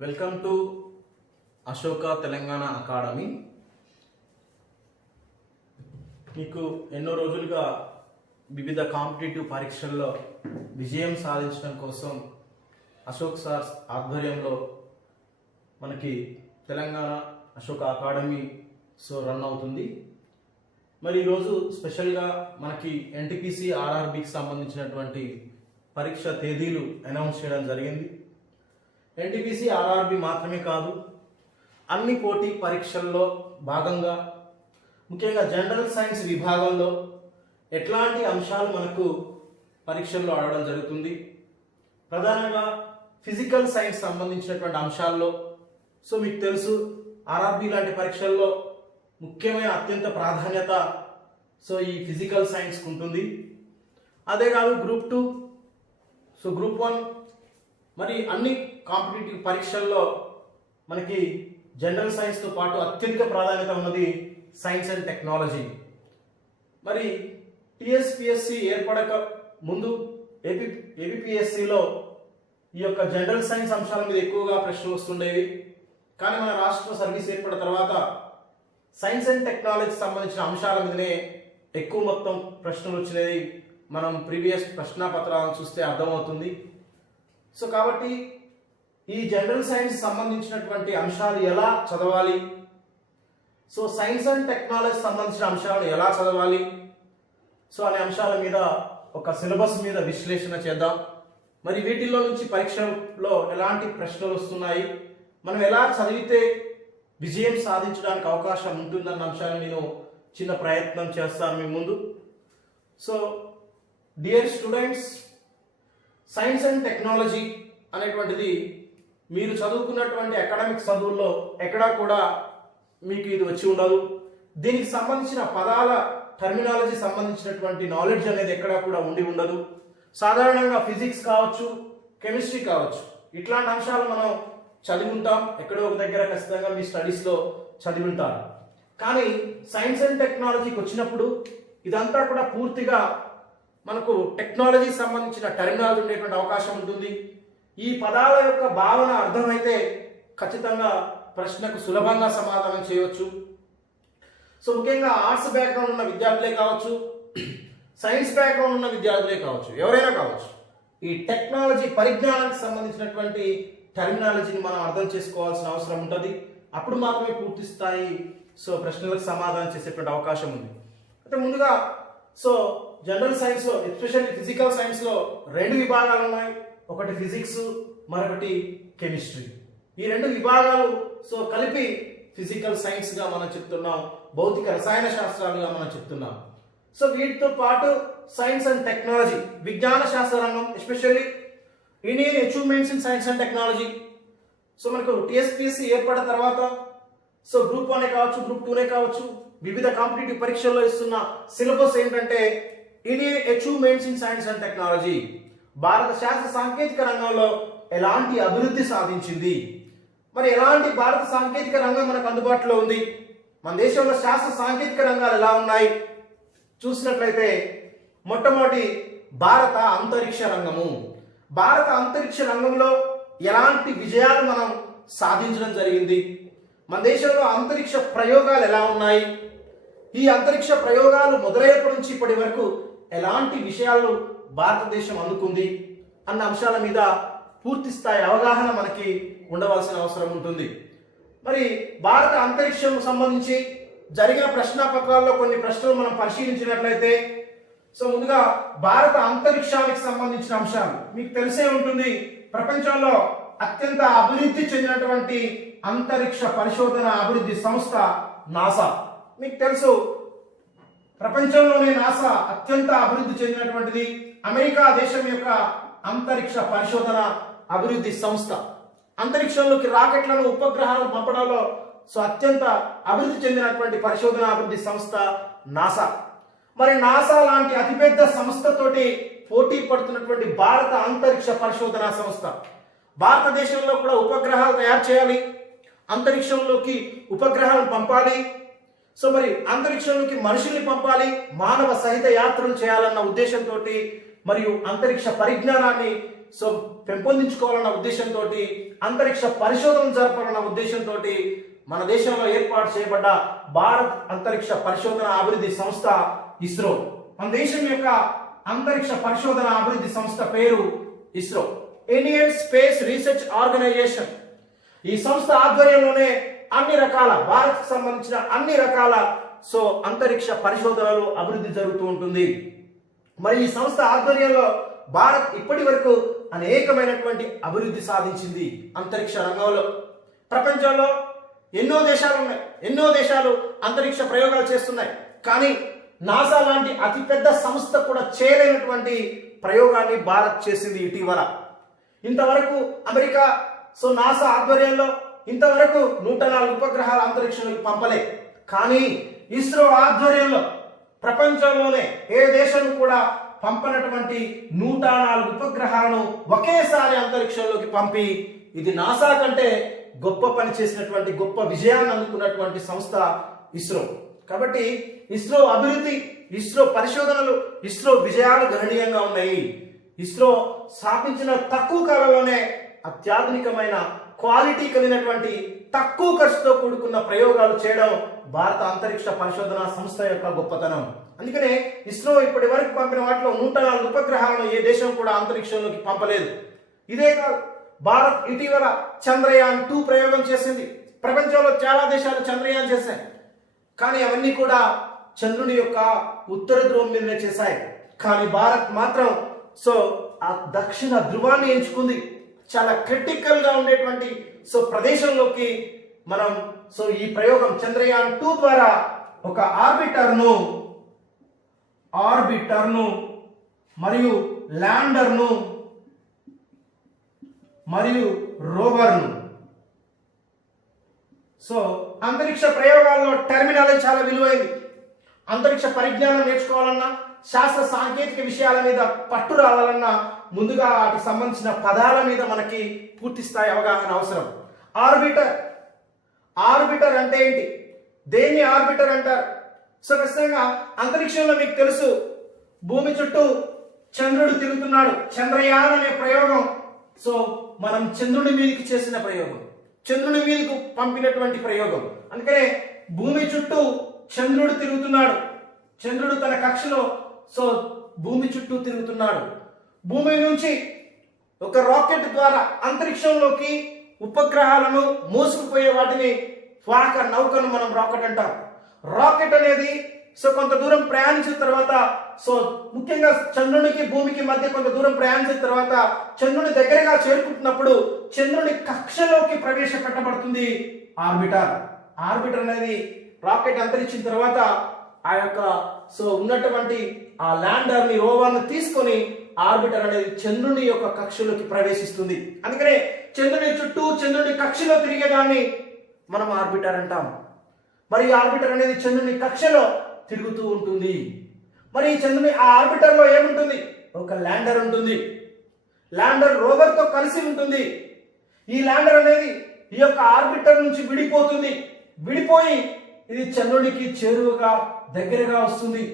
Welcome to Ashoka Telangana academy. మీకు ఎన్నో రోజులుగా వివిధ కాంపిటేటివ్ పరీక్షల్లో విజయం సాధించడం కోసం అశోక్ సార్ ఆధ్వర్యంలో మనకి తెలంగాణ అశోక అకాడమీ రన్ అవుతుంది. మరి ఈరోజు స్పెషల్గా మనకి ఎన్టీపీసీ ఆర్ఆర్బికి సంబంధించినటువంటి పరీక్ష తేదీలు అనౌన్స్ చేయడం జరిగింది. ఎన్టీపీసీ ఆర్ఆర్బి మాత్రమే కాదు, అన్ని పోటీ పరీక్షల్లో భాగంగా ముఖ్యంగా జనరల్ సైన్స్ విభాగంలో ఎట్లాంటి అంశాలు మనకు పరీక్షల్లో అడగడం జరుగుతుంది. ప్రధానంగా ఫిజికల్ సైన్స్ సంబంధించినటువంటి అంశాల్లో మీకు తెలుసు ఆర్ఆర్బి లాంటి పరీక్షల్లో ముఖ్యమైన అత్యంత ప్రాధాన్యత ఈ ఫిజికల్ సైన్స్కి ఉంటుంది. అదే కాదు గ్రూప్ 2, గ్రూప్ 1 మరి అన్ని కాంపిటేటివ్ పరీక్షల్లో మనకి జనరల్ సైన్స్తో పాటు అత్యధిక ప్రాధాన్యత ఉన్నది సైన్స్ అండ్ టెక్నాలజీ. మరి టీఎస్పిఎస్సి ఏర్పడక ముందు ఏపీపీఎస్సిలో ఈ యొక్క జనరల్ సైన్స్ అంశాల మీద ఎక్కువగా ప్రశ్నలు వస్తుండేవి. కానీ మన రాష్ట్ర సర్వీస్ ఏర్పడిన తర్వాత సైన్స్ అండ్ టెక్నాలజీకి సంబంధించిన అంశాల మీదనే ఎక్కువ మొత్తం ప్రశ్నలు వచ్చినవి మనం ప్రీవియస్ ప్రశ్నాపత్రాలను చూస్తే అర్థమవుతుంది. కాబట్టి ఈ జనరల్ సైన్స్ సంబంధించినటువంటి అంశాలు ఎలా చదవాలి, సైన్స్ అండ్ టెక్నాలజీ సంబంధించిన అంశాలను ఎలా చదవాలి అనే అంశాల మీద ఒక సిలబస్ మీద విశ్లేషణ చేద్దాం. మరి వీటిల్లో నుంచి పరీక్షలో ఎలాంటి ప్రశ్నలు వస్తున్నాయి, మనం ఎలా చదివితే విజయం సాధించడానికి అవకాశం ఉంటుందన్న అంశాలను నేను చిన్న ప్రయత్నం చేస్తాను మీ ముందు. Dear students, science and technology అనేటువంటిది మీరు చదువుకున్నటువంటి అకాడమిక్ చదువుల్లో ఎక్కడా కూడా మీకు ఇది వచ్చి ఉండదు. దీనికి సంబంధించిన పదాల టర్మినాలజీ సంబంధించినటువంటి నాలెడ్జ్ అనేది ఎక్కడా కూడా ఉండి ఉండదు. సాధారణంగా ఫిజిక్స్ కావచ్చు, కెమిస్ట్రీ కావచ్చు, ఇట్లాంటి అంశాలు మనం చదివి ఉంటాం, ఎక్కడో ఒక దగ్గర ఖచ్చితంగా మీ స్టడీస్లో చదివి ఉంటారు. కానీ సైన్స్ అండ్ టెక్నాలజీకి వచ్చినప్పుడు ఇదంతా కూడా పూర్తిగా మనకు టెక్నాలజీ సంబంధించిన టర్మినాలజీ ఉండేటువంటి అవకాశం ఉంటుంది. ఈ పదాల యొక్క భావన అర్థమైతే ఖచ్చితంగా ప్రశ్నకు సులభంగా సమాధానం చేయవచ్చు. ముఖ్యంగా ఆర్ట్స్ బ్యాక్గ్రౌండ్ ఉన్న విద్యార్థులే కావచ్చు, సైన్స్ బ్యాక్గ్రౌండ్ ఉన్న విద్యార్థులే కావచ్చు, ఎవరైనా కావచ్చు, ఈ టెక్నాలజీ పరిజ్ఞానానికి సంబంధించినటువంటి టర్మినాలజీని మనం అర్థం చేసుకోవాల్సిన అవసరం ఉంటుంది. అప్పుడు మాత్రమే పూర్తి స్థాయి ప్రశ్నలకు సమాధానం చేసేటువంటి అవకాశం ఉంది. అయితే ముందుగా జనరల్ సైన్స్లో ఎస్పెషల్లీ ఫిజికల్ సైన్స్లో 2 విభాగాలు ఉన్నాయి. ఒకటి ఫిజిక్స్, మరొకటి కెమిస్ట్రీ. ఈ 2 విభాగాలు కలిపి ఫిజికల్ సైన్స్గా మనం చెప్తున్నాం, భౌతిక రసాయన శాస్త్రాలుగా మనం చెప్తున్నాం. వీటితో పాటు సైన్స్ అండ్ టెక్నాలజీ, విజ్ఞాన శాస్త్ర రంగం, especially Indian achievements in science and technology. మనకు టీఎస్పిఎస్సి ఏర్పడిన తర్వాత గ్రూప్ 1 కావచ్చు, గ్రూప్ 2 కావచ్చు, వివిధ కాంపిటేటివ్ పరీక్షల్లో ఇస్తున్న సిలబస్ ఏంటంటే Indian achievements in science and technology. భారత శాస్త్ర సాంకేతిక రంగంలో ఎలాంటి అభివృద్ధి సాధించింది, మరి ఎలాంటి భారత సాంకేతిక రంగం మనకు అందుబాటులో ఉంది, మన దేశంలో శాస్త్ర సాంకేతిక రంగాలు ఎలా ఉన్నాయి చూసినట్లయితే మొట్టమొదటి భారత అంతరిక్ష రంగము. భారత అంతరిక్ష రంగంలో ఎలాంటి విజయాలు మనం సాధించడం జరిగింది, మన దేశంలో అంతరిక్ష ప్రయోగాలు ఎలా ఉన్నాయి, ఈ అంతరిక్ష ప్రయోగాలు మొదలైనప్పటి నుంచి ఇప్పటి వరకు ఎలాంటి విషయాలు భారతదేశం అందుకుంది అన్న అంశాల మీద పూర్తి స్థాయి అవగాహన మనకి ఉండవలసిన అవసరం ఉంటుంది. మరి భారత అంతరిక్షం సంబంధించి జరిగిన ప్రశ్నాపత్రాల్లో కొన్ని ప్రశ్నలు మనం పరిశీలించినట్లయితే ముందుగా భారత అంతరిక్షానికి సంబంధించిన అంశాలు మీకు తెలిసే ఉంటుంది. ప్రపంచంలో అత్యంత అభివృద్ధి చెందినటువంటి అంతరిక్ష పరిశోధన అభివృద్ధి సంస్థ నాసా. మీకు తెలుసు ప్రపంచంలోనే నాసా అత్యంత అభివృద్ధి చెందినటువంటిది అమెరికా దేశం యొక్క అంతరిక్ష పరిశోధన అభివృద్ధి సంస్థ. అంతరిక్షంలోకి రాకెట్లను, ఉపగ్రహాలను పంపడంలో అత్యంత అభివృద్ధి చెందినటువంటి పరిశోధన అభివృద్ధి సంస్థ నాసా. మరి నాసా లాంటి అతిపెద్ద సంస్థతోటి పోటీ పడుతున్నటువంటి భారత అంతరిక్ష పరిశోధన సంస్థ భారతదేశంలో కూడా ఉపగ్రహాలు తయారు చేయాలి, అంతరిక్షంలోకి ఉపగ్రహాలను పంపాలి, మరి అంతరిక్షంలోకి మనుషుల్ని పంపాలి, మానవ సహిత యాత్రలు చేయాలన్న ఉద్దేశంతో మరియు అంతరిక్ష పరిజ్ఞానాన్ని సో పెంపొందించుకోవాలన్న ఉద్దేశంతో, అంతరిక్ష పరిశోధన జరపాలన్న ఉద్దేశంతో మన దేశంలో ఏర్పాటు చేయబడ్డ భారత్ అంతరిక్ష పరిశోధన అభివృద్ధి సంస్థ ఇస్రో. మన దేశం యొక్క అంతరిక్ష పరిశోధన అభివృద్ధి సంస్థ పేరు ISRO, Indian space research organisation. ఈ సంస్థ ఆధ్వర్యంలోనే అన్ని రకాల భారత్కు సంబంధించిన అన్ని రకాల అంతరిక్ష పరిశోధనలు అభివృద్ధి జరుగుతూ ఉంటుంది. మరి ఈ సంస్థ ఆధ్వర్యంలో భారత్ ఇప్పటి వరకు అనేకమైనటువంటి అభివృద్ధి సాధించింది అంతరిక్ష రంగంలో. ప్రపంచంలో ఎన్నో దేశాలు ఉన్నాయి, ఎన్నో దేశాలు అంతరిక్ష ప్రయోగాలు చేస్తున్నాయి. కానీ నాసా లాంటి అతిపెద్ద సంస్థ కూడా చేయలేనటువంటి ప్రయోగాన్ని భారత్ చేసింది ఇటీవల. ఇంతవరకు అమెరికా నాసా ఆధ్వర్యంలో ఇంతవరకు 104 ఉపగ్రహాల అంతరిక్షంలోకి పంపలే. కానీ ఇస్రో ఆధ్వర్యంలో ప్రపంచంలోనే ఏ దేశం కూడా పంపనటువంటి 104 ఉపగ్రహాలను ఒకేసారి అంతరిక్షంలోకి పంపి, ఇది నాసా కంటే గొప్ప పని చేసినటువంటి, గొప్ప విజయాన్ని అందుకున్నటువంటి సంస్థ ఇస్రో. కాబట్టి ఇస్రో అభివృద్ధి, ఇస్రో పరిశోధనలు, ఇస్రో విజయాలు గణనీయంగా ఉన్నాయి. ఇస్రో స్థాపించిన తక్కువ కాలంలోనే అత్యాధునికమైన క్వాలిటీ కలిగినటువంటి తక్కువ ఖర్చుతో కూడుకున్న ప్రయోగాలు చేయడం భారత అంతరిక్ష పరిశోధన సంస్థ యొక్క గొప్పతనం. అందుకనే ఇస్రో ఇప్పటి వరకు పంపిన వాటిలో 104 ఉపగ్రహాలను ఏ దేశం కూడా అంతరిక్షంలోకి పంపలేదు. ఇదే కాదు, భారత్ ఇటీవల చంద్రయాన్ 2 ప్రయోగం చేసింది. ప్రపంచంలో చాలా దేశాలు చంద్రయాన్ చేశాయి, కానీ అవన్నీ కూడా చంద్రుని యొక్క ఉత్తర ధ్రువం మీదనే చేశాయి. కానీ భారత్ మాత్రం ఆ దక్షిణ ధ్రువాన్ని ఎంచుకుంది. చాలా క్రిటికల్ గా ఉండేటువంటి ప్రదేశంలోకి మనం ఈ ప్రయోగం చంద్రయాన్ 2 ద్వారా ఒక ఆర్బిటర్ను మరియు ల్యాండర్ను మరియు రోవర్ను. అంతరిక్ష ప్రయోగాల్లో టెర్మినాలజీ చాలా విలువైంది. అంతరిక్ష పరిజ్ఞానం నేర్చుకోవాలన్నా, శాస్త్ర సాంకేతిక విషయాల మీద పట్టు రావాలన్నా ముందుగా వాటికి సంబంధించిన పదాల మీద మనకి పూర్తి స్థాయి అవగాహన అవసరం. ఆర్బిటర్ అంటే ఏంటి, దేన్ని ఆర్బిటర్ అంటారు? ఖచ్చితంగా అంతరిక్షంలో మీకు తెలుసు, భూమి చుట్టూ చంద్రుడు తిరుగుతున్నాడు. చంద్రయాన్ అనే ప్రయోగం మనం చంద్రుడి మీదకి చేసిన ప్రయోగం, చంద్రుడి మీదకు పంపినటువంటి ప్రయోగం. అందుకనే భూమి చుట్టూ చంద్రుడు తిరుగుతున్నాడు. చంద్రుడు తన కక్షలో భూమి చుట్టూ తిరుగుతున్నాడు. భూమి నుంచి ఒక రాకెట్ ద్వారా అంతరిక్షంలోకి ఉపగ్రహాలను మోసుకుపోయే వాటిని వాహక నౌకను మనం రాకెట్ అంటాం. రాకెట్ అనేది కొంత దూరం ప్రయాణించిన తర్వాత ముఖ్యంగా చంద్రునికి భూమికి మధ్య కొంత దూరం ప్రయాణించిన తర్వాత చంద్రుని దగ్గరగా చేరుకుంటున్నప్పుడు చంద్రుని కక్షలోకి ప్రవేశపెట్టబడుతుంది ఆర్బిటర్. ఆర్బిటర్ అనేది రాకెట్ అంతరించిన తర్వాత ఆ యొక్క ఉన్నటువంటి ఆ ల్యాండర్ ని, రోవర్ ని తీసుకొని ఆర్బిటర్ అనేది చంద్రుని యొక్క కక్షలోకి ప్రవేశిస్తుంది. అందుకనే చంద్రుని చుట్టూ చంద్రుని కక్షలో తిరిగేదాన్ని మనం ఆర్బిటర్ అంటాం. మరి ఆర్బిటర్ అనేది చంద్రుని కక్షలో తిరుగుతూ ఉంటుంది. మరి చంద్రుని ఆ ఆర్బిటర్ లో ఏముంటుంది? ఒక ల్యాండర్ ఉంటుంది. ల్యాండర్ రోవర్ తో కలిసి ఉంటుంది. ఈ ల్యాండర్ అనేది ఈ యొక్క ఆర్బిటర్ నుంచి విడిపోతుంది. విడిపోయి ఇది చంద్రునికి చేరువగా దగ్గరగా వస్తుంది.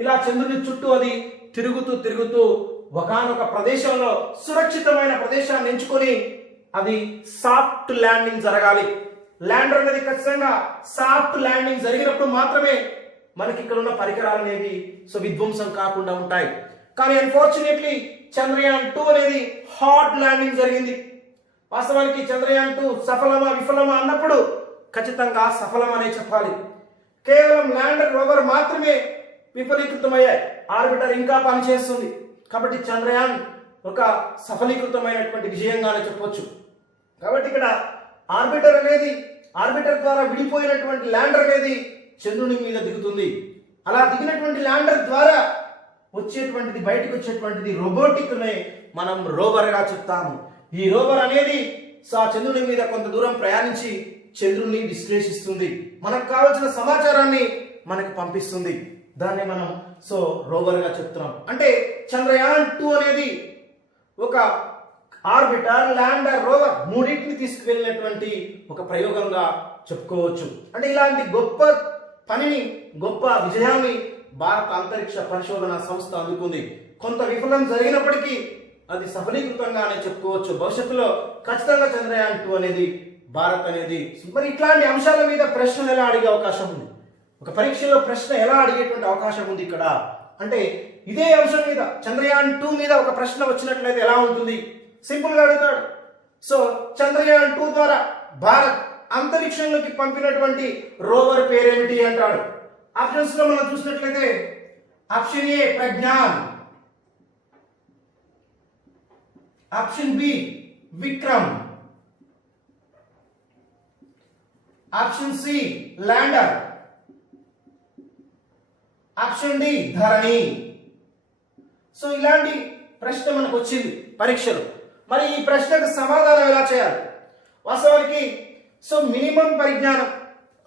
ఇలా చంద్రుని చుట్టూ అది తిరుగుతూ ఒకానొక ప్రదేశంలో సురక్షితమైన ప్రదేశాన్ని ఎంచుకొని అది సాఫ్ట్ ల్యాండింగ్ జరగాలి. ల్యాండర్ అనేది ఖచ్చితంగా సాఫ్ట్ ల్యాండింగ్ జరిగినప్పుడు మాత్రమే మనకి ఇక్కడ ఉన్న పరికరాలు అనేవి విధ్వంసం కాకుండా ఉంటాయి. కానీ అన్ఫార్చునేట్లీ చంద్రయాన్ 2 అనేది హార్డ్ ల్యాండింగ్ జరిగింది. వాస్తవానికి చంద్రయాన్ 2 సఫలమా విఫలమా అన్నప్పుడు ఖచ్చితంగా సఫలమనే చెప్పాలి. కేవలం ల్యాండర్ రోవర్ మాత్రమే విఫలీకృతమయ్యాయి. ఆర్బిటర్ ఇంకా పనిచేస్తుంది. కాబట్టి చంద్రయాన్ ఒక సఫలీకృతమైనటువంటి విజయంగానే చెప్పొచ్చు. కాబట్టి ఇక్కడ ఆర్బిటర్ ద్వారా విడిపోయినటువంటి ల్యాండర్ అనేది చంద్రుని మీద దిగుతుంది. అలా దిగినటువంటి ల్యాండర్ ద్వారా వచ్చేటువంటిది, బయటకు వచ్చేటువంటిది రోబోటిక్ నే మనం రోవర్ గా చెప్తాము. ఈ రోవర్ అనేది చంద్రుని మీద కొంత దూరం ప్రయాణించి చంద్రుని విశ్లేషిస్తుంది. మనకు కావాల్సిన సమాచారాన్ని మనకు పంపిస్తుంది. దాన్ని మనం రోవర్ గా చెప్తున్నాం. అంటే చంద్రయాన్ 2 అనేది ఒక ఆర్బిటర్, ల్యాండర్, రోవర్ మూడింటిని తీసుకువెళ్ళినటువంటి ఒక ప్రయోగంగా చెప్పుకోవచ్చు. అంటే ఇలాంటి గొప్ప పనిని, గొప్ప విజయాన్ని భారత అంతరిక్ష పరిశోధన సంస్థ అందుకుంది. కొంత విఫలం జరిగినప్పటికీ అది సఫలీకృతంగానే చెప్పుకోవచ్చు. భవిష్యత్తులో ఖచ్చితంగా చంద్రయాన్ 2 అనేది భారత్ అనేది మరి ఇట్లాంటి అంశాల మీద ప్రశ్నలు ఎలా అడిగే అవకాశం ఉంది, ఒక పరీక్షలో ప్రశ్న ఎలా అడిగేటువంటి అవకాశం ఉంది ఇక్కడ అంటే ఇదే అంశం మీద చంద్రయాన్ 2 మీద ఒక ప్రశ్న వచ్చినట్లయితే ఎలా ఉంటుంది, సింపుల్ గా అడుగుతాడు. సో చంద్రయాన్ 2 ద్వారా భారత్ అంతరిక్షంలోకి పంపినటువంటి రోవర్ పేరేమిటి అంటాడు. ఆప్షన్స్ లో మనం చూసినట్లయితే option A Pragyan, option B Vikram, option C lander, option D Dharani. So ఇలాంటి ప్రశ్న మనకు వచ్చింది పరీక్షలో. మరి ఈ ప్రశ్నకు సమాధానం ఎలా చేయాలి? వాస్తవానికి సో మినిమం పరిజ్ఞానం,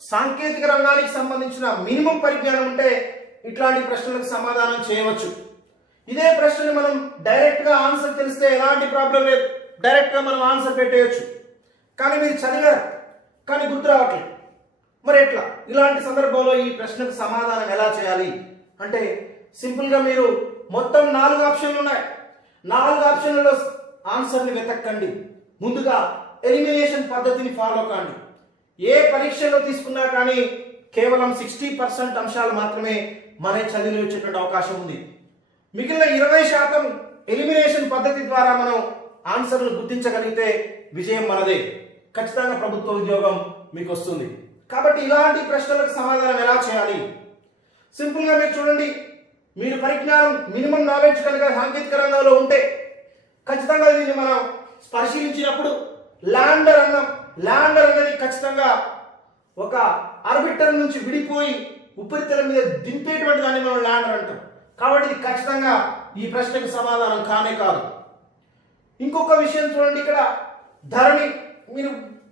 సాంకేతిక రంగానికి సంబంధించిన మినిమం పరిజ్ఞానం ఉంటే ఇట్లాంటి ప్రశ్నలకు సమాధానం చేయవచ్చు. ఇదే ప్రశ్నని మనం డైరెక్ట్ గా ఆన్సర్ తెలిస్తే ఎలాంటి ప్రాబ్లం లేదు, డైరెక్ట్ గా మనం ఆన్సర్ పెట్టేయచ్చు. కానీ మీరు చదివారు కానీ గుర్తు రావట్లేదు, మరి ఎట్లా? ఇలాంటి సందర్భంలో ఈ ప్రశ్నకు సమాధానం ఎలా చేయాలి అంటే సింపుల్ గా మీరు మొత్తం 4 ఆప్షన్లు ఉన్నాయి. 4 ఆప్షన్లలో ఆన్సర్ని వెతక్కండి. ముందుగా ఎలిమినేషన్ పద్ధతిని ఫాలో కాండి. ఏ పరీక్షలో తీసుకున్నా కానీ కేవలం 60% అంశాలు మాత్రమే మనమే చదివి వచ్చేటువంటి అవకాశం ఉంది. మిగిలిన 20% ఎలిమినేషన్ పద్ధతి ద్వారా మనం ఆన్సర్ను గుర్తించగలిగితే విజయం మనదే. ఖచ్చితంగా ప్రభుత్వ ఉద్యోగం మీకు వస్తుంది. కాబట్టి ఇలాంటి ప్రశ్నలకు సమాధానం ఎలా చేయాలి? సింపుల్ గా మీరు చూడండి, మీరు పరిజ్ఞానం మినిమం నాలెడ్జ్ కనుక సాంకేతిక రంగంలో ఉంటే ఖచ్చితంగా దీన్ని మనం పరిశీలించినప్పుడు ల్యాండర్ అనేది ఖచ్చితంగా ఒక ఆర్బిటర్ నుంచి విడిపోయి ఉపరితలం మీద దింపేటువంటి దాన్ని మనం ల్యాండర్ అంటాం. కాబట్టి ఇది ఖచ్చితంగా ఈ ప్రశ్నకు సమాధానం కానే కాదు. ఇంకొక విషయం చూడండి, ఇక్కడ ధరణి మీరు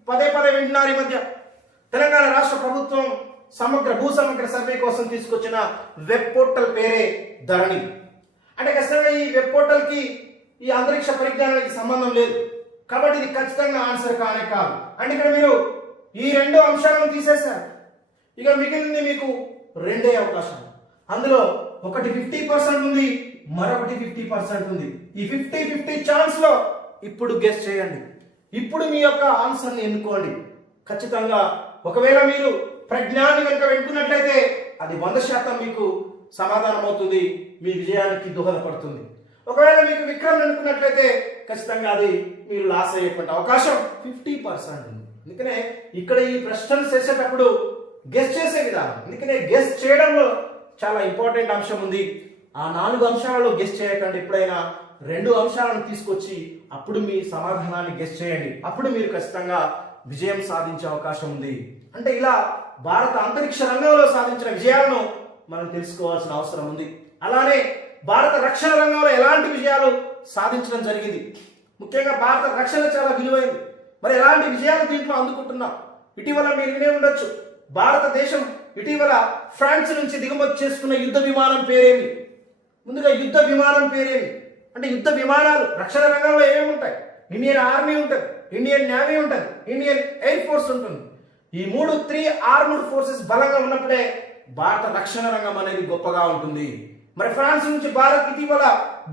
పదే వింటున్నారు. ఈ మధ్య తెలంగాణ రాష్ట్ర ప్రభుత్వం భూసమగ్ర సర్వే కోసం తీసుకొచ్చిన వెబ్ పోర్టల్ పేరే ధరణి. అంటే ఖచ్చితంగా ఈ వెబ్ పోర్టల్ కి ఈ అంతరిక్ష పరిజ్ఞానానికి సంబంధం లేదు. కాబట్టి ఇది ఖచ్చితంగా ఆన్సర్ కానే కాదు. అంటే ఇక్కడ మీరు ఈ 2 అంశాలను తీసేశారు, ఇక మిగిలింది మీకు 2 అవకాశాలు. అందులో ఒకటి 50% ఉంది, మరొకటి 50% ఉంది. ఈ 50-50 ఛాన్స్ లో ఇప్పుడు గెస్ చేయండి. ఇప్పుడు మీ యొక్క ఆన్సర్ని ఎన్నుకోండి. ఖచ్చితంగా ఒకవేళ మీరు ప్రజ్ఞాన్ని కనుక వెనుకున్నట్లయితే అది 100% మీకు సమాధానం అవుతుంది, మీ విజయానికి దోహదపడుతుంది. ఒకవేళ మీకు విక్రమ్ అనుకున్నట్లయితే ఖచ్చితంగా అది మీరు లాస్ అయ్యేటువంటి అవకాశం 50% ఉంది. అందుకనే ఇక్కడ ఈ ప్రశ్నలు చేసేటప్పుడు గెస్ చేసే విధానం, అందుకనే గెస్ చేయడంలో చాలా ఇంపార్టెంట్ అంశం ఉంది. ఆ 4 అంశాలలో గెస్ చేయకండి. ఎప్పుడైనా 2 అంశాలను తీసుకొచ్చి అప్పుడు మీ సమాధానాన్ని గెస్ చేయండి. అప్పుడు మీరు ఖచ్చితంగా విజయం సాధించే అవకాశం ఉంది. అంటే ఇలా భారత అంతరిక్ష రంగంలో సాధించిన విజయాలను మనం తెలుసుకోవాల్సిన అవసరం ఉంది. అలానే భారత రక్షణ రంగంలో ఎలాంటి విజయాలు సాధించడం జరిగింది, ముఖ్యంగా భారత రక్షణ చాలా విలువైంది. మరి ఎలాంటి విజయాలు దీంట్లో అందుకుంటున్నాం? ఇటీవల మీరు వినే ఉండొచ్చు, భారతదేశం ఇటీవల ఫ్రాన్స్ నుంచి దిగుమతి చేసుకున్న యుద్ధ విమానం పేరేమి? ముందుగా యుద్ధ విమానం పేరేమి అంటే యుద్ధ విమానాలు రక్షణ రంగంలో ఏమేమి ఉంటాయి? ఇండియన్ ఆర్మీ ఉంటుంది, ఇండియన్ నేవీ ఉంటుంది, ఇండియన్ ఎయిర్ ఫోర్స్ ఉంటుంది. ఈ 3 ఆర్మ్డ్ ఫోర్సెస్ బలంగా ఉన్నప్పుడే భారత రక్షణ రంగం అనేది గొప్పగా ఉంటుంది. మరి ఫ్రాన్స్ నుంచి భారత్ ఇటీవల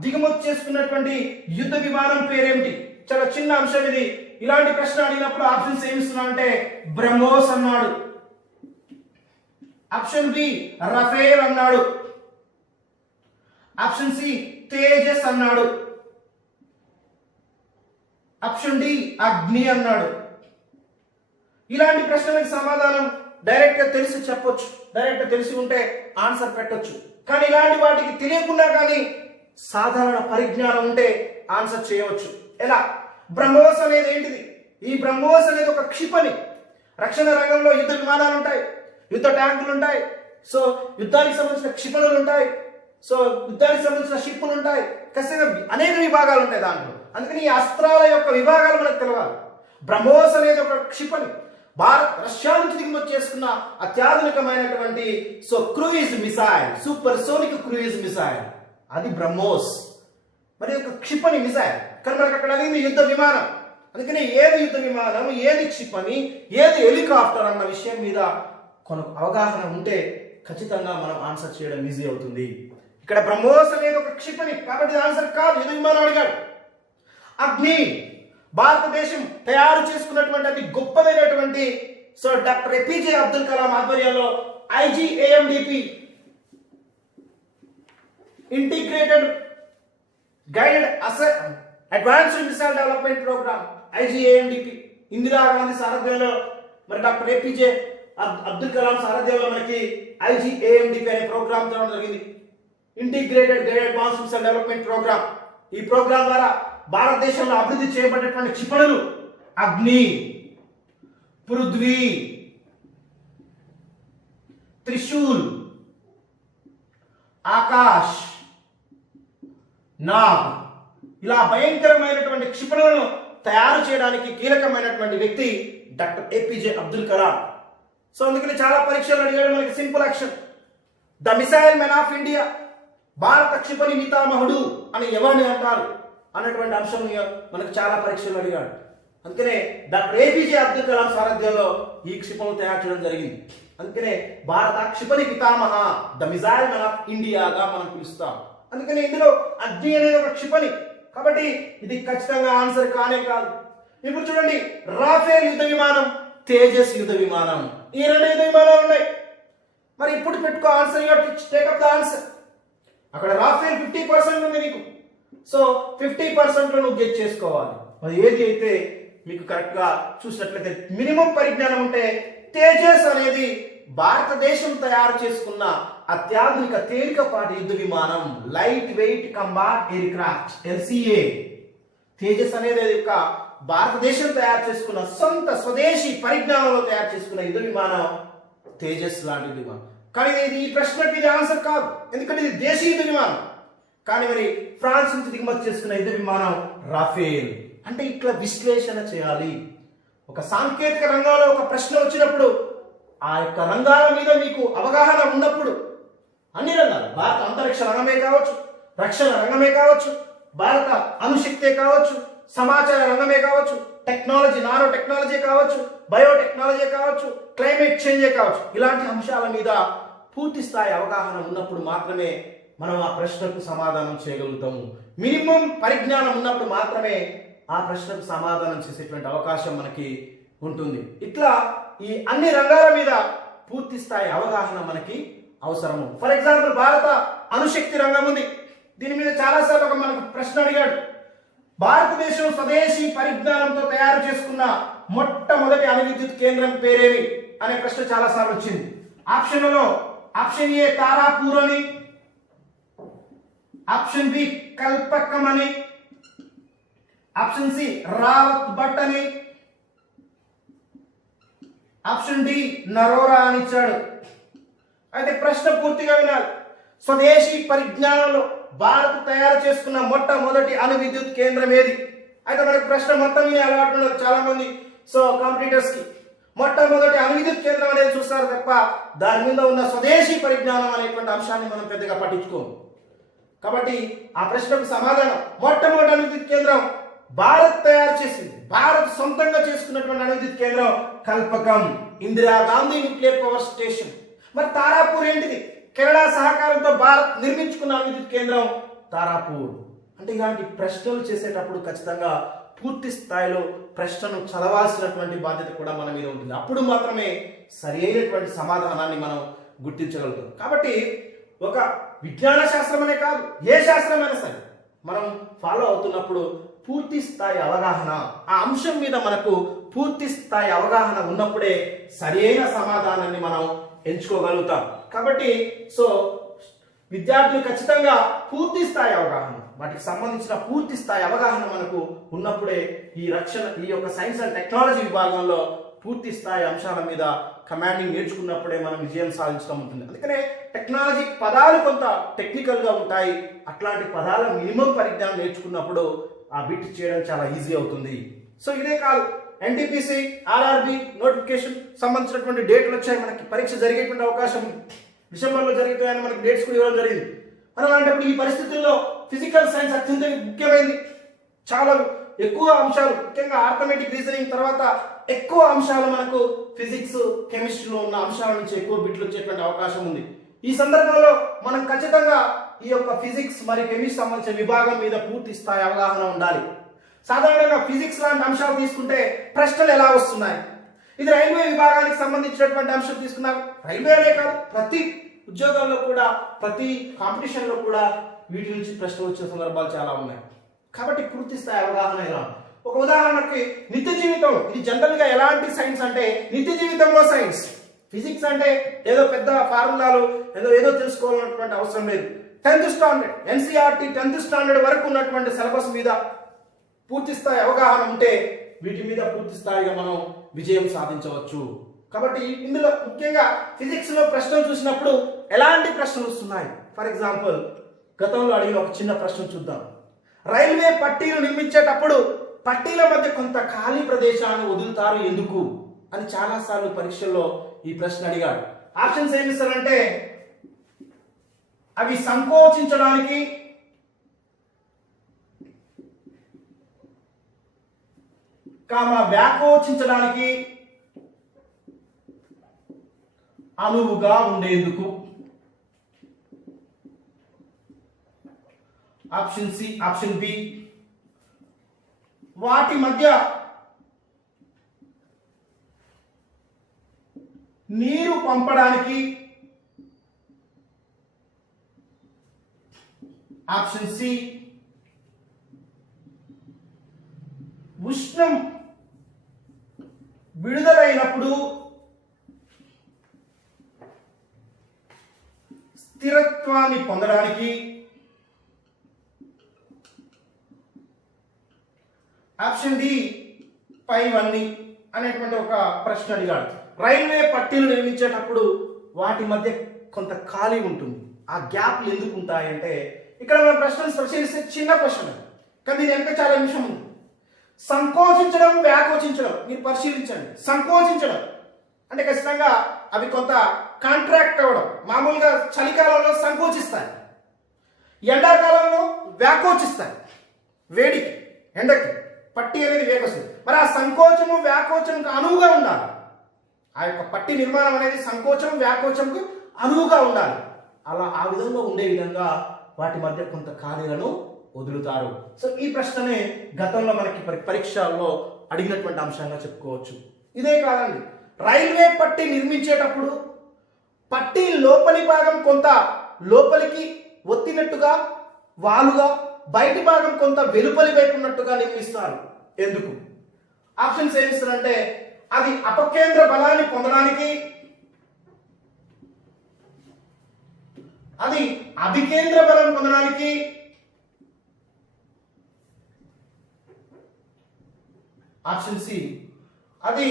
దిగుమతి చేసుకున్నటువంటి యుద్ధ విమానం పేరేమిటి? చాలా చిన్న అంశం ఇది. ఇలాంటి ప్రశ్న అడిగినప్పుడు ఆప్షన్స్ ఏమిస్తున్నా అంటే బ్రహ్మోస్ అన్నాడు, ఆప్షన్ బి రఫేల్ అన్నాడు, ఆప్షన్ సి తేజస్ అన్నాడు, ఆప్షన్ డి అగ్ని అన్నాడు. ఇలాంటి ప్రశ్నలకు సమాధానం డైరెక్ట్ గా తెలిసి చెప్పొచ్చు, డైరెక్ట్ గా తెలిసి ఉంటే ఆన్సర్ పెట్టొచ్చు. కానీ ఇలాంటి వాటికి తెలియకుండా కానీ సాధారణ పరిజ్ఞానం ఉంటే ఆన్సర్ చేయవచ్చు. ఎలా? బ్రహ్మోస్ అనేది ఏంటిది? ఈ బ్రహ్మోస్ అనేది ఒక క్షిపణి. రక్షణ రంగంలో యుద్ధ విమానాలు ఉంటాయి, యుద్ధ ట్యాంకులు ఉంటాయి, సో యుద్ధానికి సంబంధించిన క్షిపణులు ఉంటాయి, సో యుద్ధానికి సంబంధించిన షిప్పులు ఉంటాయి, ఖచ్చితంగా అనేక విభాగాలు ఉంటాయి దాంట్లో. అందుకని ఈ అస్త్రాల యొక్క విభాగాలు మనకు తెలవాలి. బ్రహ్మోస్ అనేది ఒక క్షిపణి, రష్యా నుంచి దిగుమతి చేసుకున్న అత్యాధునికమైనటువంటి so cruise missile, supersonic cruise missile, అది బ్రహ్మోస్. మరి ఒక క్షిపణి మిసైల్. కానీ మనకు అక్కడ అడిగింది యుద్ధ విమానం. అందుకని ఏది యుద్ధ విమానం, ఏది క్షిపణి, ఏది హెలికాప్టర్ అన్న విషయం మీద కొన్ని అవగాహన ఉంటే ఖచ్చితంగా మనం ఆన్సర్ చేయడం ఈజీ అవుతుంది. ఇక్కడ బ్రహ్మోస్ అనేది ఒక క్షిపణి కాబట్టి ఆన్సర్ కాదు, యుద్ధ విమానం అడిగాడు. అగ్ని భారతదేశం తయారు చేసుకున్నటువంటి అతి గొప్పదైనటువంటి సో డాక్టర్ ఏపీజే అబ్దుల్ కలాం ఆధ్వర్యంలో IGAMDP integrated guided advanced missile development programme IGAMDP Indira Gandhi సారథ్యంలో మరి డాక్టర్ ఏపీజే అబ్దుల్ కలాం సారథ్యంలో మనకి ఐజీఏఎండిపి అనే ప్రోగ్రామ్ తేవడం జరిగింది. Integrated guided advanced missile development programme. ఈ ప్రోగ్రామ్ ద్వారా భారతదేశంలో అభివృద్ధి చేయబడినటువంటి క్షిపణులు అగ్ని, పృథ్వీ, త్రిశూల్, ఆకాశ్, నాగ్ ఇలా భయంకరమైనటువంటి క్షిపణులను తయారు చేయడానికి కీలకమైనటువంటి వ్యక్తి డాక్టర్ ఏపీజే అబ్దుల్ కలాం. సో అందుకని చాలా పరీక్షలు అడిగాడు మనకి. Simple action, the missile men of India, భారత క్షిపణి పితామహుడు అని ఎవరిని అంటారు అన్నటువంటి అంశం మనకు చాలా పరీక్షలు అడిగాడు. అందుకనే డాక్టర్ ఏపీజే అబ్దుల్ కలాం సారథ్యంలో ఈ క్షిపణులు తయారు చేయడం జరిగింది. అందుకనే భారత క్షిపణి పితామహ, ద మిసైల్ మెన్ ఆఫ్ ఇండియాగా మనం పిలుస్తాం. అందుకని ఇందులో అగ్ని అనేది ఒక క్షిపణి కాబట్టి ఇది ఖచ్చితంగా ఆన్సర్ కానే కాదు. ఇప్పుడు చూడండి, రాఫేల్ యుద్ధ విమానం, తేజస్ యుద్ధ విమానం, ఈ రెండు యుద్ధ విమానాలు ఉన్నాయి. మరి ఇప్పుడు పెట్టుకో ఆన్సర్, టేకప్ ద ఆన్సర్. అక్కడ రాఫేల్ 50% ఉంది నీకు. సో 50% నువ్వు గెట్ చేసుకోవాలి. అది ఏది అయితే మీకు కరెక్ట్ గా చూసినట్లయితే మినిమం పరిజ్ఞానం ఉంటే తేజస్ అనేది భారతదేశం తయారు చేసుకున్న అత్యాధునిక తేలికపాటి యుద్ధ విమానం, light weight combat air craft, LCA. Tejas అనేది ఒక భారతదేశం తయారు చేసుకున్న సొంత స్వదేశీ పరిజ్ఞానంలో తయారు చేసుకున్న యుద్ధ విమానం తేజస్ లాంటి విమానం. కానీ ఇది ఈ ప్రశ్నకి ఇది ఆన్సర్ కాదు, ఎందుకంటే ఇది దేశీయ యుద్ధ విమానం. కానీ మరి ఫ్రాన్స్ నుంచి దిగుమతి చేసుకున్న యుద్ధ విమానం రాఫేల్. అంటే ఇట్లా విశ్లేషణ చేయాలి. ఒక సాంకేతిక రంగంలో ఒక ప్రశ్న వచ్చినప్పుడు ఆ యొక్క రంగాల మీద మీకు అవగాహన ఉన్నప్పుడు, అన్ని రంగాలు, భారత అంతరిక్ష రంగమే కావచ్చు, రక్షణ రంగమే కావచ్చు, భారత అణుశక్తే కావచ్చు, సమాచార రంగమే కావచ్చు, టెక్నాలజీ, నానో టెక్నాలజీ కావచ్చు, బయోటెక్నాలజీ కావచ్చు, క్లైమేట్ చేంజే కావచ్చు, ఇలాంటి అంశాల మీద పూర్తి స్థాయి అవగాహన ఉన్నప్పుడు మాత్రమే మనం ఆ ప్రశ్నకు సమాధానం చేయగలుగుతాము. మినిమం పరిజ్ఞానం ఉన్నప్పుడు మాత్రమే ఆ ప్రశ్నకు సమాధానం చేసేటువంటి అవకాశం మనకి ఉంటుంది. ఇట్లా ఈ అన్ని రంగాల మీద పూర్తి స్థాయి అవగాహన మనకి అవసరము. ఫర్ ఎగ్జాంపుల్, భారత అణుశక్తి రంగం ఉంది. దీని మీద చాలాసార్లు మనకు ప్రశ్న అడిగాడు. భారతదేశం స్వదేశీ పరిజ్ఞానంతో తయారు చేసుకున్న మొట్టమొదటి అణు విద్యుత్ కేంద్రం పేరేమి అనే ప్రశ్న చాలాసార్లు వచ్చింది. ఆప్షన్లలో ఆప్షన్ ఏ తారాపూర్ అని, ఆప్షన్ బి కల్పకం అని, ఆప్షన్ సి రావత్ భట్ అని, ఆప్షన్ డి నరోరా అని ఇచ్చాడు. అయితే ప్రశ్న పూర్తిగా వినాలి. స్వదేశీ పరిజ్ఞానంలో భారత్ తయారు చేసుకున్న మొట్టమొదటి అణు విద్యుత్ కేంద్రం ఏది? అయితే మనకి ప్రశ్న మొత్తం వినే అలవాటు ఉన్నారు చాలా మంది. సో కాంపిటీటర్స్ కి మొట్టమొదటి అణు విద్యుత్ కేంద్రం అనేది చూస్తారు తప్ప దాని మీద ఉన్న స్వదేశీ పరిజ్ఞానం అనేటువంటి అంశాన్ని మనం పెద్దగా పట్టించుకోము. కాబట్టి ఆ ప్రశ్నకు సమాధానం మొట్టమొదటి అణు విద్యుత్ కేంద్రం భారత్ తయారు చేసింది, భారత్ సొంతంగా చేసుకున్నటువంటి అణు విద్యుత్ కేంద్రం Kalpakkam, Indira Gandhi nuclear power station. మరి తారాపూర్ ఏంటిది? కెనడా సహకారంతో భారత్ నిర్మించుకున్న అణు విద్యుత్ కేంద్రం తారాపూర్. అంటే ఇలాంటి ప్రశ్నలు చేసేటప్పుడు ఖచ్చితంగా పూర్తి స్థాయిలో ప్రశ్నను చదవాల్సినటువంటి బాధ్యత కూడా మన మీద ఉంటుంది. అప్పుడు మాత్రమే సరి అయినటువంటి సమాధానాన్ని మనం గుర్తించగలుగుతాం. కాబట్టి ఒక విజ్ఞాన శాస్త్రమనే కాదు, ఏ శాస్త్రమైనా సరే మనం ఫాలో అవుతున్నప్పుడు పూర్తి స్థాయి అవగాహన, ఆ అంశం మీద మనకు పూర్తి స్థాయి అవగాహన ఉన్నప్పుడే సరి అయిన సమాధానాన్ని మనం ఎంచుకోగలుగుతాం. కాబట్టి సో విద్యార్థులు ఖచ్చితంగా పూర్తి స్థాయి అవగాహన, వాటికి సంబంధించిన పూర్తి స్థాయి అవగాహన మనకు ఉన్నప్పుడే ఈ యొక్క సైన్స్ అండ్ టెక్నాలజీ విభాగంలో పూర్తి స్థాయి అంశాల మీద కమాండింగ్ నేర్చుకున్నప్పుడే మనం విజయం సాధించడం ఉంటుంది. అందుకనే టెక్నాలజీ పదాలు కొంత టెక్నికల్ గా ఉంటాయి. అట్లాంటి పదాల మినిమం పరిజ్ఞానం నేర్చుకున్నప్పుడు ఆ బిట్ చేయడం చాలా ఈజీ అవుతుంది. సో ఇదే కాదు, ఎన్టీపీసీ, ఆర్ఆర్బి నోటిఫికేషన్ సంబంధించినటువంటి డేట్లు వచ్చాయి. మనకి పరీక్ష జరిగేటువంటి అవకాశం డిసెంబర్లో జరుగుతాయని మనకి డేట్స్ కూడా ఇవ్వడం జరిగింది. మరి అలాంటప్పుడు ఈ పరిస్థితుల్లో ఫిజికల్ సైన్స్ అత్యంత ముఖ్యమైనది. చాలా ఎక్కువ అంశాలు, ముఖ్యంగా ఆర్థమెటిక్ రీజనింగ్ తర్వాత ఎక్కువ అంశాలు మనకు ఫిజిక్స్, కెమిస్ట్రీలో ఉన్న అంశాల నుంచి ఎక్కువ బిట్లు వచ్చేటువంటి అవకాశం ఉంది. ఈ సందర్భంలో మనం ఖచ్చితంగా ఈ యొక్క ఫిజిక్స్ మరియు కెమిస్ట్రీ సంబంధించిన విభాగం మీద పూర్తి స్థాయి అవగాహన ఉండాలి. సాధారణంగా ఫిజిక్స్ లాంటి అంశాలు తీసుకుంటే ప్రశ్నలు ఎలా వస్తున్నాయి. ఇది రైల్వే విభాగానికి సంబంధించినటువంటి అంశం తీసుకున్నాం. రైల్వేనే కాదు, ప్రతి ఉద్యోగాల్లో కూడా, ప్రతి కాంపిటీషన్లో కూడా వీటి నుంచి ప్రశ్నలు వచ్చిన సందర్భాలు చాలా ఉన్నాయి. కాబట్టి పూర్తి స్థాయి అవగాహన ఎలా. ఒక ఉదాహరణకి నిత్య జీవితం, ఇది జనరల్గా ఎలాంటి సైన్స్ అంటే నిత్య జీవితంలో సైన్స్. ఫిజిక్స్ అంటే ఏదో పెద్ద ఫార్ములాలు ఏదో తెలుసుకోవాలన్నటువంటి అవసరం లేదు. 10th standard NCERT 10th standard వరకు ఉన్నటువంటి సిలబస్ మీద పూర్తి స్థాయి అవగాహన ఉంటే వీటి మీద పూర్తి స్థాయిగా మనం విజయం సాధించవచ్చు. కాబట్టి ఇందులో ముఖ్యంగా ఫిజిక్స్ లో ప్రశ్నలు చూసినప్పుడు ఎలాంటి ప్రశ్నలు వస్తున్నాయి. ఫర్ ఎగ్జాంపుల్, గతంలో అడిగిన ఒక చిన్న ప్రశ్న చూద్దాం. రైల్వే పట్టీలు నిర్మించేటప్పుడు పట్టీల మధ్య కొంత ఖాళీ ప్రదేశాన్ని వదులుతారు ఎందుకు అని చాలాసార్లు పరీక్షల్లో ఈ ప్రశ్న అడిగాడు. ఆప్షన్స్ ఏమి ఇస్తారంటే అవి సంకోచించడానికి, వ్యాకోచించడానికి, అనువుగా ఉండేందుకు. ఆప్షన్ సి, ఆప్షన్ బి వాటి మధ్య నీరు పంపడానికి. ఆప్షన్ సి ఉష్ణం విడుదలైనప్పుడు స్థిరత్వాన్ని పొందడానికి. ఆప్షన్ డి పైవన్నీ అనేటువంటి ఒక ప్రశ్న అడిగాడు. రైల్వే పట్టీలు నిర్మించేటప్పుడు వాటి మధ్య కొంత ఖాళీ ఉంటుంది. ఆ గ్యాప్లు ఎందుకు ఉంటాయంటే ఇక్కడ మన ప్రశ్నలు పరిశీలిస్తే చిన్న ప్రశ్న, కానీ దీని వెనక చాలా నిమిషం ఉంది. సంకోచించడం, వ్యాకోచించడం మీరు పరిశీలించండి. సంకోచించడం అంటే ఖచ్చితంగా అవి కొంత కాంట్రాక్ట్ అవ్వడం. మామూలుగా చలికాలంలో సంకోచిస్తాయి, ఎండాకాలంలో వ్యాకోచిస్తాయి. వేడికి, ఎండకి పట్టి అనేది వేగొస్తుంది. మరి ఆ సంకోచము వ్యాకోచంకు అనువుగా ఉండాలి. ఆ యొక్క పట్టి నిర్మాణం అనేది సంకోచం వ్యాకోచంకు అనువుగా ఉండాలి. ఆ విధంగా ఉండే విధంగా వాటి మధ్య కొంత ఖాళీలను వదులుతారు. సో ఈ ప్రశ్ననే గతంలో మనకి పరీక్షల్లో అడిగినటువంటి అంశంగా చెప్పుకోవచ్చు. ఇదే కాదండి, రైల్వే పట్టి నిర్మించేటప్పుడు పట్టి లోపలి భాగం కొంత లోపలికి ఒత్తినట్టుగా వాలుగా, బయటి భాగం కొంత వెలుపలి వైపు ఉన్నట్టుగా నిర్మిస్తారు. ఎందుకు? ఆప్షన్స్ ఏమిస్తారంటే అది అపకేంద్ర బలాన్ని పొందడానికి, అది అభికేంద్ర బలం పొందడానికి, ఆప్షన్ సి అది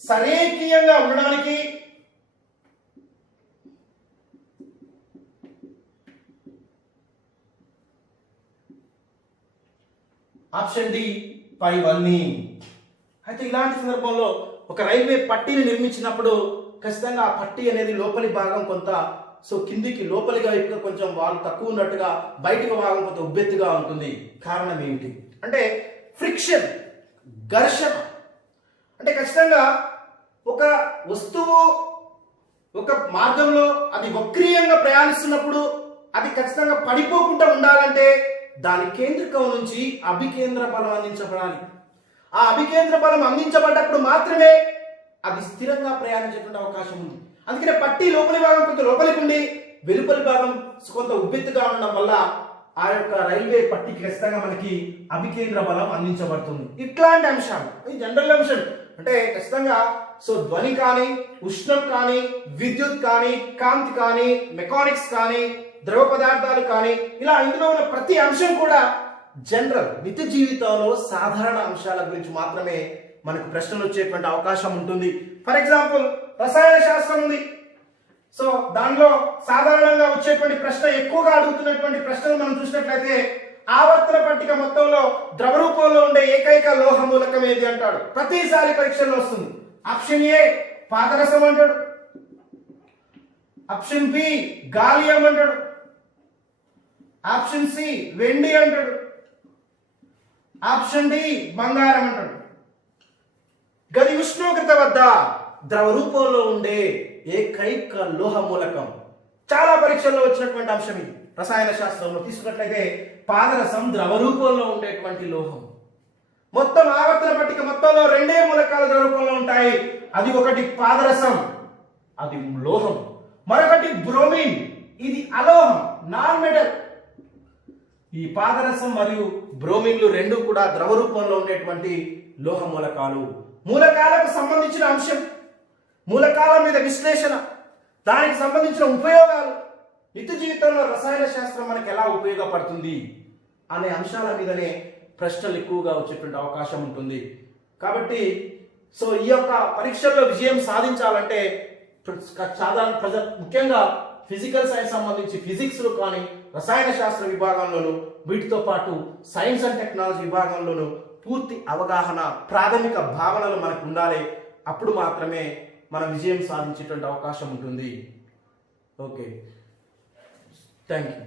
సరేఖీయంగా ఉండడానికి, ఆప్షన్ డి పైవన్నీ. అయితే ఇలాంటి సందర్భంలో ఒక రైల్వే పట్టీని నిర్మించినప్పుడు ఖచ్చితంగా ఆ పట్టీ అనేది లోపలి భాగం కొంత కిందికి లోపలిగా వైపుగా కొంచెం వాలు తక్కువ ఉన్నట్టుగా, బయటికి భాగం కొంత ఉబ్బెత్తుగా ఉంటుంది. కారణం ఏమిటి అంటే ఫ్రిక్షన్, ఘర్షణ. అంటే ఖచ్చితంగా ఒక వస్తువు ఒక మార్గంలో అది వక్రీయంగా ప్రయాణిస్తున్నప్పుడు అది ఖచ్చితంగా పడిపోకుండా ఉండాలంటే దాని కేంద్రకం నుంచి అభికేంద్ర బలం అందించబడాలి. ఆ అభికేంద్ర బలం అందించబడ్డప్పుడు మాత్రమే అది స్థిరంగా ప్రయాణించేటువంటి అవకాశం ఉంది. అందుకనే పట్టి లోపలి భాగం కొంత లోపలికి ఉండి వెలుపలి భాగం కొంత ఉబ్బెత్తుగా ఉండడం వల్ల ఆ యొక్క రైల్వే పట్టికి ఖచ్చితంగా మనకి అభికేంద్ర బలం అందించబడుతుంది. ఇట్లాంటి అంశాలు ఇది జనరల్ అంశం. అంటే ఖచ్చితంగా ధ్వని కానీ, ఉష్ణం కానీ, విద్యుత్ కానీ, కాంతి కానీ, మెకానిక్స్ కానీ, ద్రవ పదార్థాలు కానీ, ఇలా ఇందులో ఉన్న ప్రతి అంశం కూడా జనరల్ నిత్య జీవితంలో సాధారణ అంశాల గురించి మాత్రమే మనకు ప్రశ్నలు వచ్చేటువంటి అవకాశం ఉంటుంది. ఫర్ ఎగ్జాంపుల్ రసాయన శాస్త్రం ఉంది. దానిలో సాధారణంగా వచ్చేటువంటి ప్రశ్న, ఎక్కువగా అడుగుతున్నటువంటి ప్రశ్నలు మనం చూసినట్లయితే ఆవర్తన పట్టిక మొత్తంలో ద్రవ రూపంలో ఉండే ఏకైక లోహ మూలకం ఏది అంటాడు. ప్రతిసారి పరీక్షల్లో వస్తుంది. ఆప్షన్ ఏ పాదరసం అంటాడు, ఆప్షన్ బి గాలియం అంటాడు, ఆప్షన్ సి వెండి అంటాడు, ఆప్షన్ డి బంగారం అంటాడు. గది ఉష్ణోగ్రత వద్ద ద్రవ రూపంలో ఉండే ఏకైక లోహ మూలకం. చాలా పరీక్షల్లో వచ్చినటువంటి అంశం ఇది. రసాయన శాస్త్రంలో తీసుకున్నట్లయితే పాదరసం ద్రవ రూపంలో ఉండేటువంటి లోహం. మొత్తం ఆవర్తన పట్టిక మొత్తంలో రెండే మూలకాల రూపంలో ఉంటాయి. అది ఒకటి పాదరసం, అది లోహం, మరొకటి బ్రోమిన్, ఇది అలోహం, నాన్ మెటల్. ఈ పాదరసం మరియు బ్రోమిన్లు రెండు కూడా ద్రవ రూపంలో ఉండేటువంటి లోహ మూలకాలు. మూలకాలకు సంబంధించిన అంశం, మూలకాల మీద విశ్లేషణ, దానికి సంబంధించిన ఉపయోగాలు, నిత్య జీవితంలో రసాయన శాస్త్రం మనకి ఎలా ఉపయోగపడుతుంది అనే అంశాల మీదనే ప్రశ్నలు ఎక్కువగా వచ్చేటువంటి అవకాశం ఉంటుంది. కాబట్టి సో ఈ యొక్క పరీక్షల్లో విజయం సాధించాలంటే సాధారణ ముఖ్యంగా ఫిజికల్ సైన్స్ సంబంధించి ఫిజిక్స్లో కానీ రసాయన శాస్త్ర విభాగంలోను వీటితో పాటు సైన్స్ అండ్ టెక్నాలజీ విభాగంలోను పూర్తి అవగాహన, ప్రాథమిక భావనలు మనకు ఉండాలి. అప్పుడు మాత్రమే మనం విజయం సాధించేటువంటి అవకాశం ఉంటుంది. Okay, thank you.